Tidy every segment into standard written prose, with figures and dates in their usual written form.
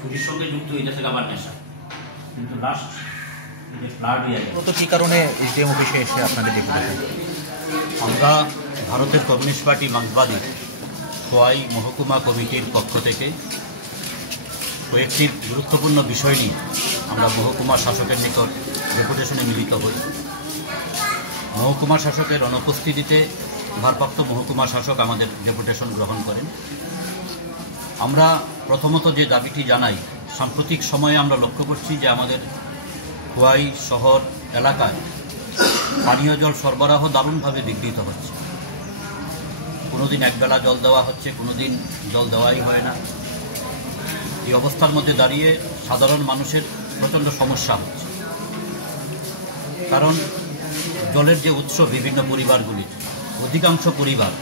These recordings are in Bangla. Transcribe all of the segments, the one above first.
চুরির সঙ্গে যুক্ত হইতে থেকে আবার নেশা, কিন্তু লাস্ট ফ্লাড হয়ে গেল। তো কী কারণে এসডিএম অফিসে এসে আপনাদের দেখতে? আমরা ভারতের কমিউনিস্ট পার্টি মার্ক্সবাদী খোয়াই মহকুমা কমিটির পক্ষ থেকে কয়েকটি গুরুত্বপূর্ণ বিষয় নিয়ে আমরা মহকুমা শাসকের নিকট ডেপুটেশনে মিলিত হই। মহকুমা শাসকের অনুপস্থিতিতে ভারপ্রাপ্ত মহকুমা শাসক আমাদের ডেপুটেশন গ্রহণ করেন। আমরা প্রথমত যে দাবিটি জানাই, সাম্প্রতিক সময়ে আমরা লক্ষ্য করছি যে আমাদের খোয়াই শহর এলাকায় পানীয় জল সরবরাহ দারুণভাবে বিঘ্নিত হচ্ছে। কোনোদিন একবেলা জল দেওয়া হচ্ছে, কোনোদিন জল দেওয়াই হয় না। এই অবস্থার মধ্যে দাঁড়িয়ে সাধারণ মানুষের প্রচণ্ড সমস্যা হচ্ছে, কারণ জলের যে উৎস বিভিন্ন পরিবারগুলির অধিকাংশ পরিবার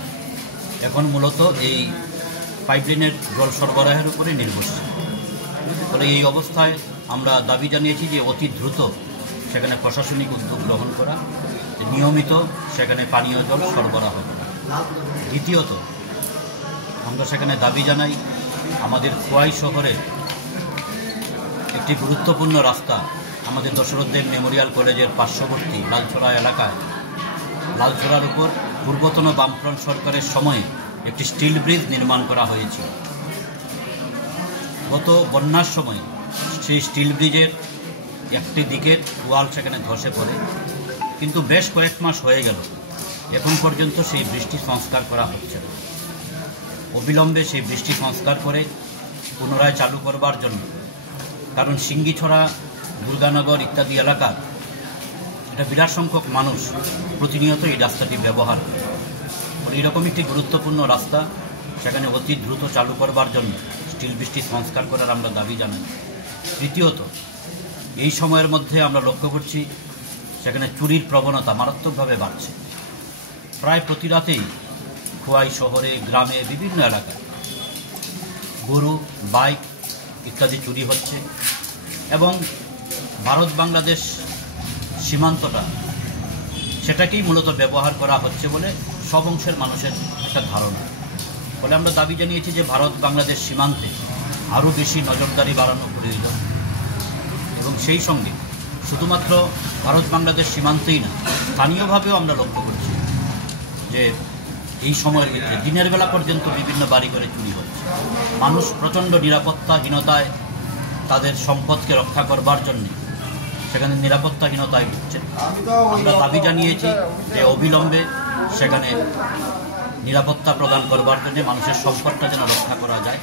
এখন মূলত এই পাইপলাইনের জল সরবরাহের উপরে নির্ভরশীল। ফলে এই অবস্থায় আমরা দাবি জানিয়েছি যে অতি দ্রুত সেখানে প্রশাসনিক উদ্যোগ গ্রহণ করা, নিয়মিত সেখানে পানীয় জল সরবরাহ করা। দ্বিতীয়ত আমরা সেখানে দাবি জানাই আমাদের খোয়াই শহরের একটি গুরুত্বপূর্ণ রাস্তা, আমাদের দশরথ দেব মেমোরিয়াল কলেজের পার্শ্ববর্তী লালছড়া এলাকায়, লালছড়ার উপর পূর্বতন বামফ্রন্ট সরকারের সময়ে একটি স্টিল ব্রিজ নির্মাণ করা হয়েছিল। গত বন্যার সময় সেই স্টিল ব্রিজের একটি দিকের ওয়াল সেখানে ধসে পড়ে, কিন্তু বেশ কয়েক মাস হয়ে গেল এখন পর্যন্ত সেই ব্রিজটি সংস্কার করা হচ্ছে না। অবিলম্বে সেই ব্রিজটি সংস্কার করে পুনরায় চালু করবার জন্য, কারণ সিঙ্গিছড়া, দুর্গানগর ইত্যাদি এলাকার একটা বিরাট সংখ্যক মানুষ প্রতিনিয়ত এই রাস্তাটি ব্যবহার করে। এইরকম একটি গুরুত্বপূর্ণ রাস্তা সেখানে অতি দ্রুত চালু করবার জন্য স্টিল ব্রিজটি সংস্কার করার আমরা দাবি জানাই। তৃতীয়ত, এই সময়ের মধ্যে আমরা লক্ষ্য করছি সেখানে চুরির প্রবণতা মারাত্মকভাবে বাড়ছে। প্রায় প্রতি রাতেই খোয়াই শহরে, গ্রামে, বিভিন্ন এলাকায় গরু, বাইক ইত্যাদি চুরি হচ্ছে, এবং ভারত বাংলাদেশ সীমান্তটা সেটাকেই মূলত ব্যবহার করা হচ্ছে বলে সব অংশের মানুষের একটা ধারণা। ফলে আমরা দাবি জানিয়েছি যে ভারত বাংলাদেশ সীমান্তে আরও বেশি নজরদারি বাড়ানো প্রয়োজন, এবং সেই সঙ্গে শুধুমাত্র ভারত বাংলাদেশ সীমান্তেই না, স্থানীয়ভাবেও আমরা লক্ষ্য করছি যে এই সময়ের ভিতরে দিনের বেলা পর্যন্ত বিভিন্ন বাড়ি করে চুরি হচ্ছে। মানুষ প্রচণ্ড নিরাপত্তাহীনতায় তাদের সম্পদকে রক্ষা করবার জন্য সেখানে নিরাপত্তাহীনতায় ভুগছে। আমরা দাবি জানিয়েছি যে অবিলম্বে সেখানে নিরাপত্তা প্রদান করবার জন্য মানুষের সম্পদটা যেন রক্ষা করা যায়,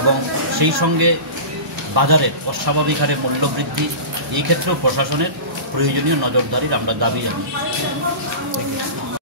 এবং সেই সঙ্গে বাজারের অস্বাভাবিক হারে মূল্যবৃদ্ধি, এই ক্ষেত্রেও প্রশাসনের প্রয়োজনীয় নজরদারির আমরা দাবি জানিয়েছি।